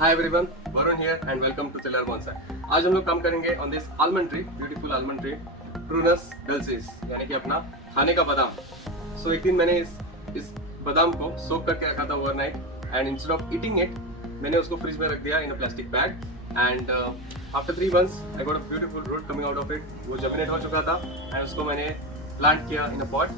Hi everyone, Varun here and welcome to chiller bonsai. आज हम लोग काम करेंगे on this almond tree, beautiful almond tree, Prunus dulcis, यानी कि अपना खाने का बादाम। सो एक दिन मैंने इस बादाम को सोक करके रखा था overnight, and instead of eating it मैंने उसको फ्रिज में रख दिया in a plastic bag, and after 3 months I got a beautiful root coming out of it. वो जर्मिनेट हो चुका था एंड उसको मैंने प्लांट किया in a pot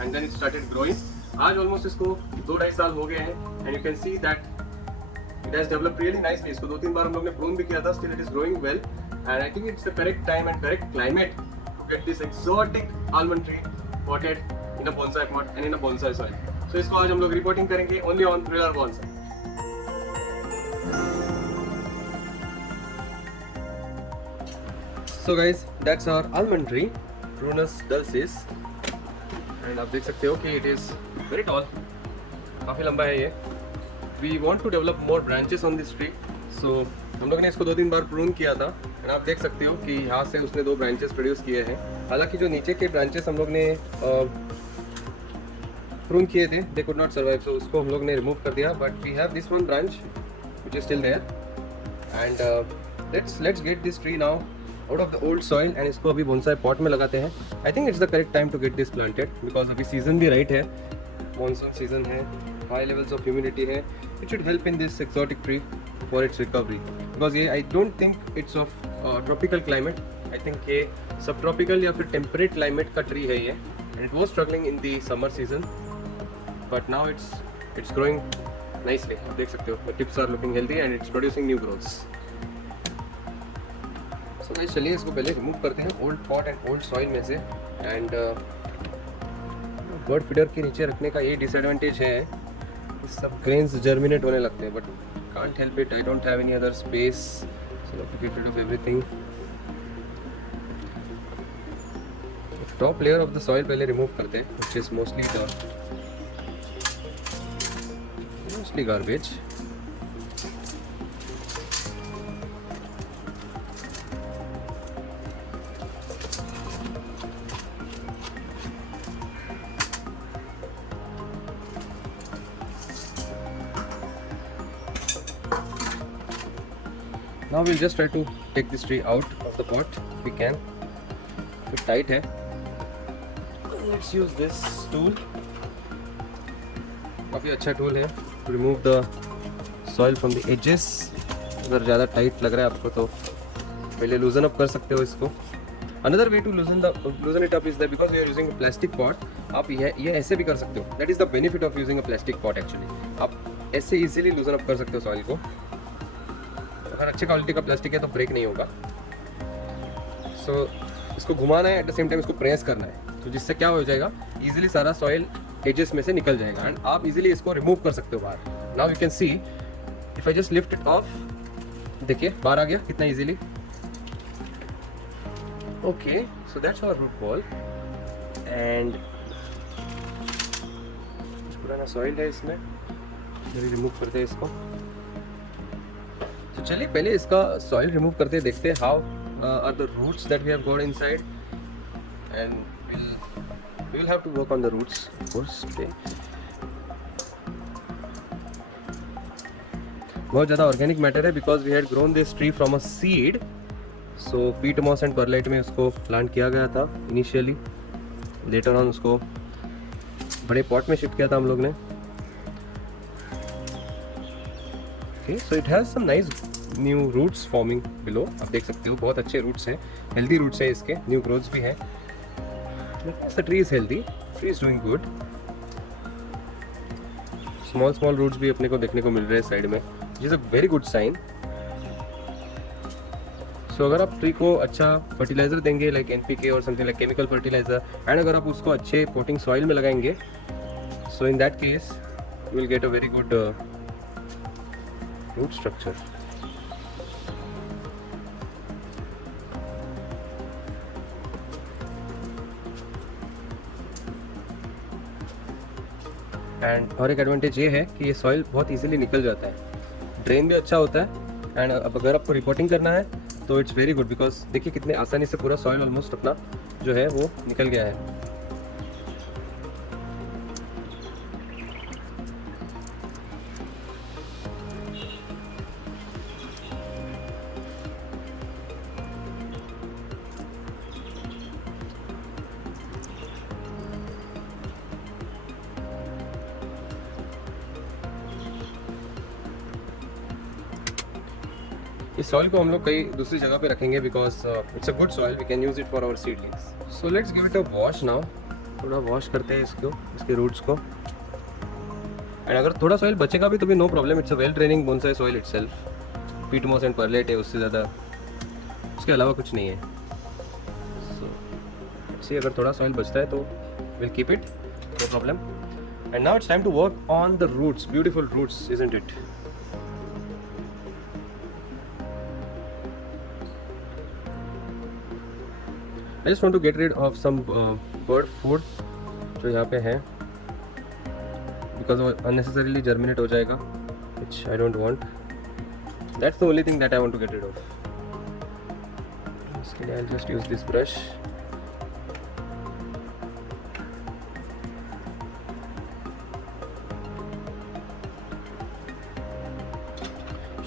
and then it started growing. आज ऑलमोस्ट इसको 2-2.5 साल हो गए हैं and you can see that it has developed really nicely. इसको 2-3 बार हम लोग ने prune भी किया था, still it is growing well, and I think it's the correct time and correct climate to get this exotic almond tree potted in a bonsai pot and in a bonsai soil. So इसको आज हम लोग reporting करेंगे only on Thriller Bonsai. So guys, that's our almond tree, Prunus dulcis, and आप देख सकते हो कि it is very tall, काफी लंबा है ये। We want to develop more branches on this tree, so हम लोग ने इसको 2-3 बार प्रून किया था एंड आप देख सकते हो कि यहाँ से उसने 2 ब्रांचेस प्रोड्यूस किए हैं। हालांकि जो नीचे के ब्रांचेस हम लोग ने प्रून किए थे, they could not survive, so उसको हम लोग ने रिमूव कर दिया, but we have this one branch which is still there and let's get this tree now out of the old soil and इसको अभी बोनसाई पॉट में लगाते हैं। I think it's the correct time to get this planted because अभी season भी right है, monsoon season है, high levels of humidity है। It should help in this exotic tree for its recovery because ये I don't think it's of tropical climate. I think ये subtropical या फिर temperate climate का tree है ये, and it was struggling in the summer season, but now it's growing nicely. आप देख सकते हो the tips are looking healthy and it's producing new growths. So guys, चलिए इसको पहले remove करते हैं old pot and old soil में से, and bird feeder के नीचे रखने का ये disadvantage है, सब grains germinate होने लगते हैं, but can't help it. I don't have any other space, so I have to get rid of everything. Top layer of the soil पहले remove करते हैं, which is mostly garbage. Now we'll just try to take this tree out of the pot if we can. Bit tight है. Let's use this tool. काफ़ी अच्छा tool है to remove the soil from the edges. अगर ज़्यादा tight लग रहा है आपको तो पहले loosen up कर सकते हो इसको. Another way to loosen it up is that because we are using a plastic pot, आप ये ऐसे भी कर सकते हो. That is the benefit of using a plastic pot actually. आप ऐसे easily loosen up कर सकते हो soil को. अगर अच्छे क्वालिटी का प्लास्टिक है तो ब्रेक नहीं होगा। सो इसको घुमाना है, एट द सेम टाइम इसको प्रेस करना है, तो जिससे क्या हो जाएगा, इजीली सारा सॉइल एजेस में से निकल जाएगा एंड आप इजीली इसको रिमूव कर सकते हो बाहर। Now you can see if I just lift it off, देखिए बाहर आ गया कितना easily. Okay, so that's our root ball and पुराना सॉइल है इसमें, रिमूव करते हैं इसको। तो चलिए पहले इसका सॉइल रिमूव करते हैं, देखते हैं how are the roots that we have got inside and we will have to work on the roots of course today. बहुत ज़्यादा ऑर्गेनिक मैटर है because we had grown this tree from a seed, so peat moss and pearlite में उसको plant किया गया था initially, later on उसको बड़े पॉट में शिफ्ट किया था हम लोग ने। So it has some nice new roots forming below, आप देख सकते हो बहुत अच्छे रूट्स हैं, हेल्दी रूट्स हैं इसके, न्यू ग्रोथ्स भी हैं। The tree is healthy, tree is doing good. Small roots भी अपने को देखने को मिल रहे हैं साइड में, which is a very good sign. So अगर आप ट्री को अच्छा फर्टिलाइजर देंगे लाइक NPK और something like chemical fertiliser, and अगर आप उसको अच्छे पोटिंग सॉइल में लगाएंगे, so in that case you will get a very good root structure. And और एक एडवांटेज ये है कि ये सॉइल बहुत इजीली निकल जाता है, ड्रेन भी अच्छा होता है, एंड अब अगर आपको रिपोर्टिंग करना है तो इट्स वेरी गुड बिकॉज देखिए कितने आसानी से पूरा सॉइल ऑलमोस्ट अपना जो है वो निकल गया है। इस सॉइल को हम लोग कई दूसरी जगह पे रखेंगे because it's a good soil, we can use it for our seedlings. So let's give it a wash now. थोड़ा वॉश करते हैं इसको, इसके रूट्स को. एंड अगर थोड़ा सॉइल बचेगा भी तो भी no problem, it's a well training bonsai soil itself. Peat moss and perlite है, उससे ज़्यादा उसके अलावा कुछ नहीं है. सो अगर थोड़ा सॉइल बचता है तो will keep it, no problem. And now it's time to work on the roots, beautiful roots, isn't it? I just want to get rid of some bird food जो यहाँ पे है, because वो unnecessarily germinate हो जाएगा, which I don't want. That's the only thing that I want to get rid of. इसके लिए I'll just use this brush.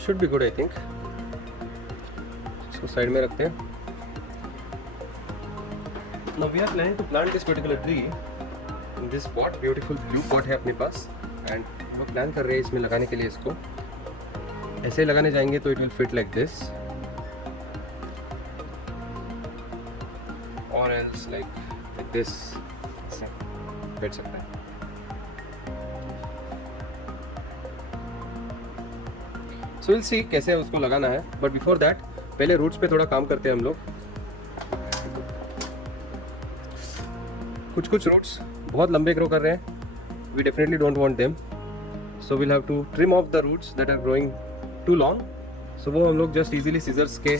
Should be good, I think. इसको साइड में रखते हैं. Now we are planning to plant this particular tree in this pot, beautiful blue pot है अपने पास, and हम लोग प्लान कर रहे हैं इसमें लगाने के लिए. इसको ऐसे ही लगाने जाएंगे तो it will fit like this, or else like this, ऐसे बैठ सकता है. So we'll see कैसे उसको लगाना है, but before that पहले रूट्स पे थोड़ा काम करते हैं हम लोग. कुछ रूट्स बहुत लंबे ग्रो कर रहे हैं, we definitely don't want them, so we'll have to trim off the roots that are growing too long. So वो हम लोग जस्ट इजीली सीजर्स के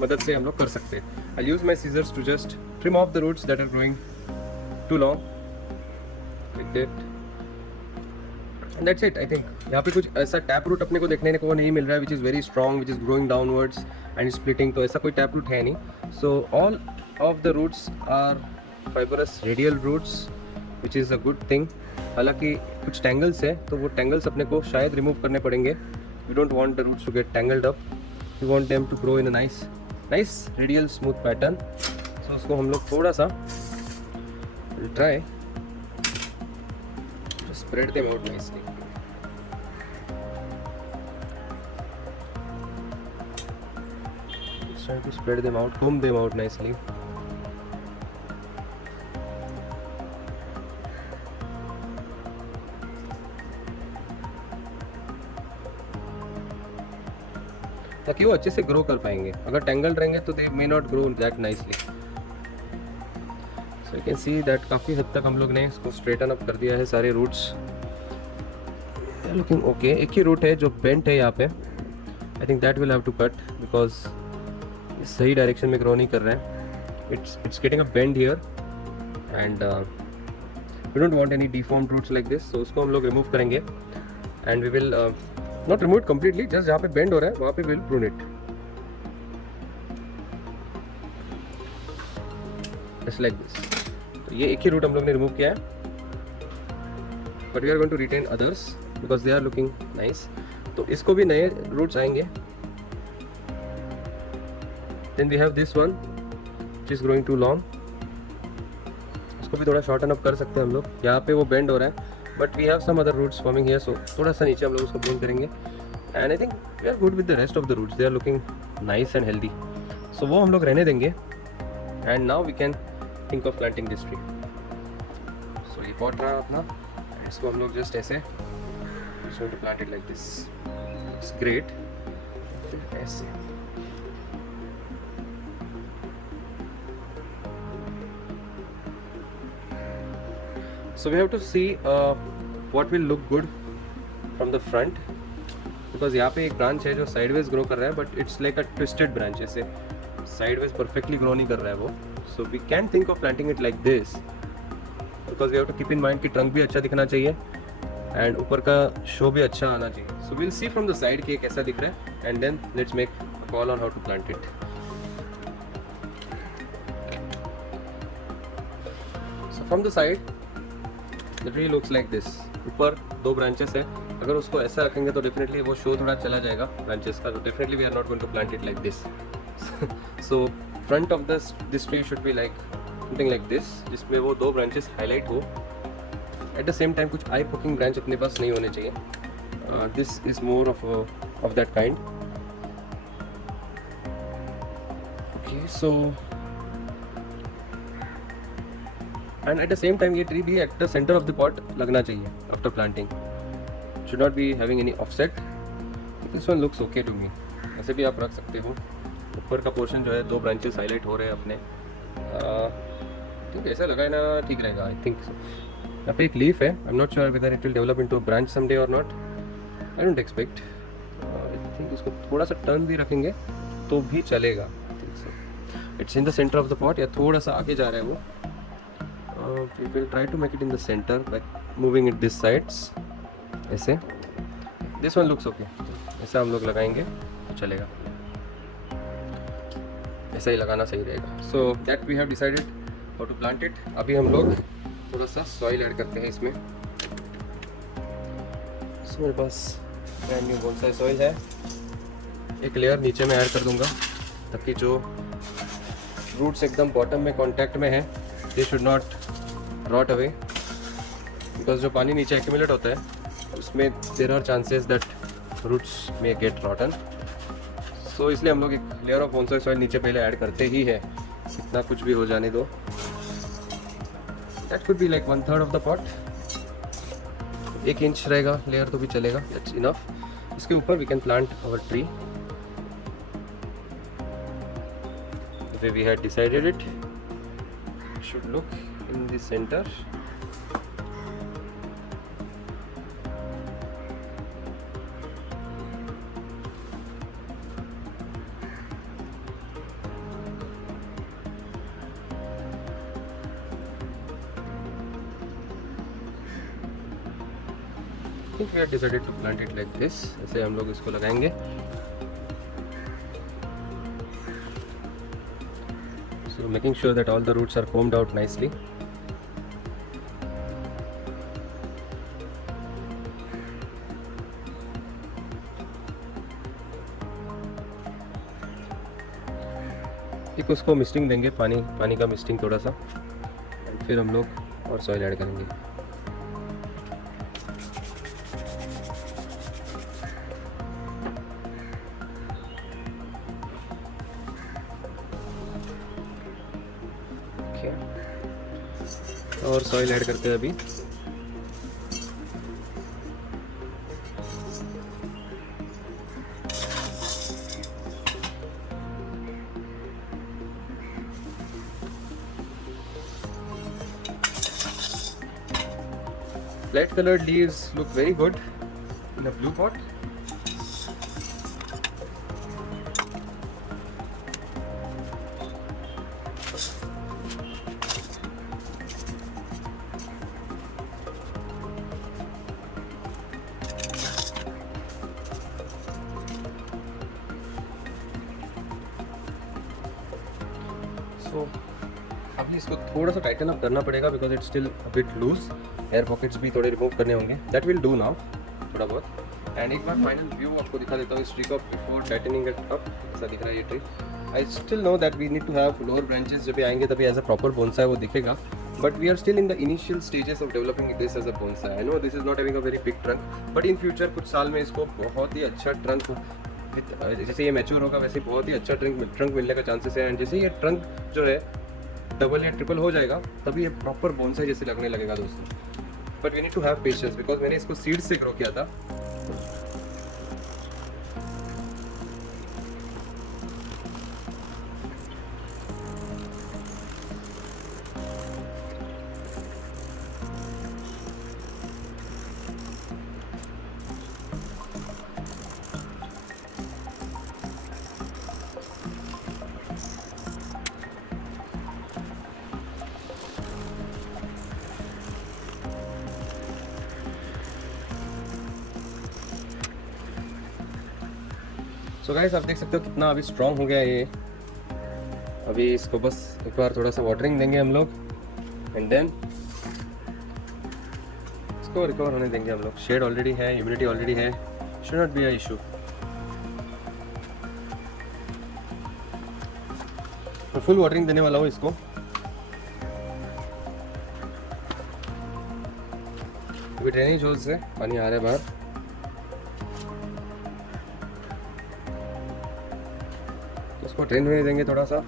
मदद से हम लोग कर सकते हैं. I use my scissors to just trim off the roots that are growing too long, like that. And that's it. I think यहाँ पे कुछ ऐसा टैप रूट अपने को देखने को नहीं मिल रहा है which is very strong, which is growing downwards and splitting. तो ऐसा कोई टैप रूट है नहीं. So all of the roots are fibrous radial roots, which is a good thing. हालांकि कुछ टैंगल्स है तो वो टैंगल्स अपने को शायद रिमूव करने पड़ेंगे. We don't want the roots to get tangled up, we want them to grow in a nice radial smooth pattern. So उसको हम लोग थोड़ा सा try to spread them out nicely. Try to spread them out, comb them out nicely. ताकि वो अच्छे से grow कर पाएंगे. अगर टैंगल रहेंगे तो they may not grow that nicely. So you can see that काफ़ी हद तक हम लोग ने इसको स्ट्रेटन अप कर दिया है. सारे roots they are looking okay. एक ही रूट है जो बेंट है यहाँ पे. I think that will have to cut because सही डायरेक्शन में ग्रो नहीं कर रहे हैं. It's getting a bend here and we don't want any deformed roots like this. So उसको हम लोग रिमूव करेंगे and we will not remove completely, just जहाँ पे बेंड हो रहा है वहाँ पे will prune it just like this. तो ये एक ही रूट हम लोग ने रिमूव किया है, but we are going to retain others because they are looking nice. तो इसको भी नए रूट्स आएंगे. Then we have this one which is growing too long. इसको भी थोड़ा शॉर्टन अप कर सकते हैं हम लोग. यहाँ पे वो बेंड हो रहा है but we have some other roots forming here, so थोड़ा सा नीचे हम लोग उसको ब्रिंग करेंगे. And I think we are good with the rest of the roots, they are looking nice and healthy. So वो हम लोग रहने देंगे. And now we can think of planting this tree. So ये पॉट रहा अपना, इसको हम लोग जस्ट ऐसे to plant it like this. It's great. ऐसे so we have to see what will look good from the front because यहाँ पे एक ब्रांच है जो साइडवेज ग्रो कर रहा है but it's like a twisted branch. ऐसे साइडवेज परफेक्टली ग्रो नहीं कर रहा है वो. So we can think of planting it like this because we have to keep in mind कि ट्रंक भी अच्छा दिखना चाहिए एंड ऊपर का शो भी अच्छा आना चाहिए. So we'll see from the side कि कैसा दिख रहा है and then let's make a call on how to plant it. So from the side the tree looks like this. ऊपर दो ब्रांचेस है, अगर उसको ऐसा रखेंगे तो डेफिनेटली वो शो थोड़ा चला जाएगा ब्रांचेस का. तो definitely we are not going to plant it like this. So front of this tree should be like something like this जिसमें वो दो ब्रांचेस हाईलाइट हो. एट द सेम टाइम कुछ आई पोकिंग ब्रांच अपने पास नहीं होने चाहिए. This is more of that kind. So and at the same time ये ट्री भी at the centre of the pot लगना चाहिए after planting, should not be having any offset. This one looks okay to me. ऐसे भी आप रख सकते हो। ऊपर का पोर्शन जो है 2 ब्रांचेस हाईलाइट हो रहे हैं अपने, ठीक है, ऐसा लगा है ना, ठीक रहेगा आई थिंक सो। यहाँ पे एक लीफ है, I am not sure whether it will develop into branch someday और not, I don't expect. I think इसको थोड़ा सा टर्न भी रखेंगे तो भी चलेगा, ठीक so. It's in the centre of the pot, या थोड़ा सा आगे जा रहा है वो। We will try to make it in the center by moving it this sides, ऐसे। दिस वन लुक्स ओके, ऐसा हम लोग लगाएंगे तो चलेगा, ऐसा ही लगाना सही रहेगा। So that we have decided how to plant it. अभी हम लोग थोड़ा सा सॉइल ऐड करते हैं इसमें। सो मेरे पास ब्रांड न्यू बोनसाई सॉइल है, एक लेयर नीचे में ऐड कर दूंगा ताकि जो रूट्स एकदम बॉटम में कांटेक्ट में है they should not rot away, because जो पानी नीचे एक्यूमुलेट होता है उसमें there are chances that roots में गेट रॉटन। सो इसलिए हम लोग एक लेयर ऑफ बोनसाई सॉइल नीचे पहले ऐड करते ही है, इतना कुछ भी हो जाने दो। That could be like 1/3 of the pot, 1 inch रहेगा लेयर तो भी चलेगा, दैट्स इनफ। इसके ऊपर we can plant our tree the way we had decided it should look in the center. I think we had decided to plant it like this, ऐसे हम लोग इसको लगाएंगे। So making sure that all the roots are combed out nicely. एक उसको misting देंगे, पानी का मिस्टिंग थोड़ा सा, फिर हम लोग और सॉइल ऐड करेंगे। और सॉइल ऐड करते हैं अभी। Light colored leaves look very good in a blue pot. So अभी इसको थोड़ा सा टाइटन अप करना पड़ेगा because it's still a bit loose. Air pockets भी थोड़े रिमूव करने होंगे, दैट विल डू नाउ थोड़ा बहुत। एंड एक बार फाइनल व्यू आपको दिखा देता हूँ इस ट्री का बिफोर टाइटनिंग इट अप। ऐसा दिख रहा है ये tree. I still know that we need to have lower branches, जब आएंगे तभी एज अ प्रॉपर बोनसाई वो दिखेगा, but we are still in the initial stages of developing this as a bonsai. I know this is not having a very big trunk, but in future कुछ साल में इसको बहुत ही अच्छा trunk, जैसे ये मैच्योर होगा वैसे बहुत ही अच्छा ट्रंक मिलने का चांसेस है। एंड जैसे ये ट्रंक जो है डबल या ट्रिपल हो जाएगा तभी ये प्रॉपर बोनसाई जैसे लगने लगेगा दोस्तों। But we need to have patience because मैंने इसको सीड से ग्रो किया था। सो गाइस आप देख सकते हो कितना अभी स्ट्रॉन्ग हो गया है ये। अभी इसको बस एक बार थोड़ा सा वाटरिंग देंगे हम लोग एंड देन इसको रिकवर होने देंगे हम लोग। शेड ऑलरेडी है, ह्यूमिडिटी ऑलरेडी है, should not be a issue. मैं फुल वाटरिंग देने वाला हूँ इसको। अभी ड्रेनेज होल से पानी आ रहा है बाहर, इसको ड्रेन होने देंगे थोड़ा सा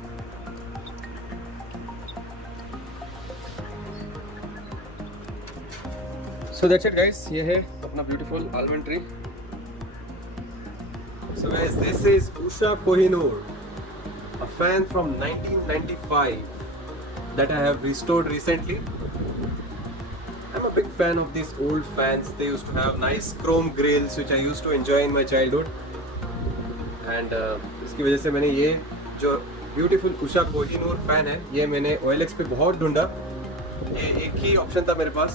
So that's it guys, ये है अपना beautiful almond tree. So guys, this is Usha Kohinoor, a fan from 1995 that I have restored recently. I'm a big fan of these old fans. They used to have nice chrome grills which I used to enjoy in my childhood. And इसकी वजह से मैंने ये जो beautiful Usha Kohinoor fan है ये मैंने OLX पे बहुत ढूंढा. ये एक ही ऑप्शन था मेरे पास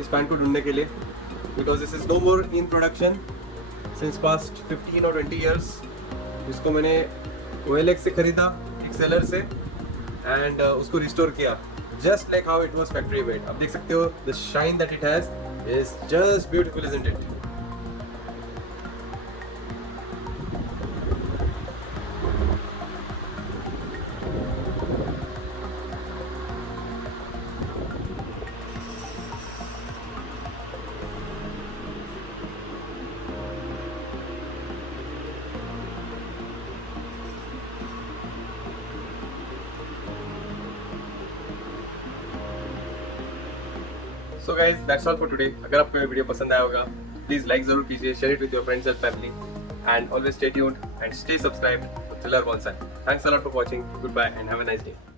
इस फैन को ढूंढने के लिए, because this is no more in production since past 15 और 20 ईयर्स. इसको मैंने OLX से खरीदा एक सेलर से एंड उसको रिस्टोर किया just like how it was factory made. आप देख सकते हो the shine that it has is just beautiful, isn't it? So guys, that's all for today. अगर आपको ये वीडियो पसंद आया होगा प्लीज लाइक जरूर कीजिए, share it with your friends and family and always stay tuned and stay subscribed to थिलर bonsai. Thanks a lot for watching. Goodbye and have a nice day.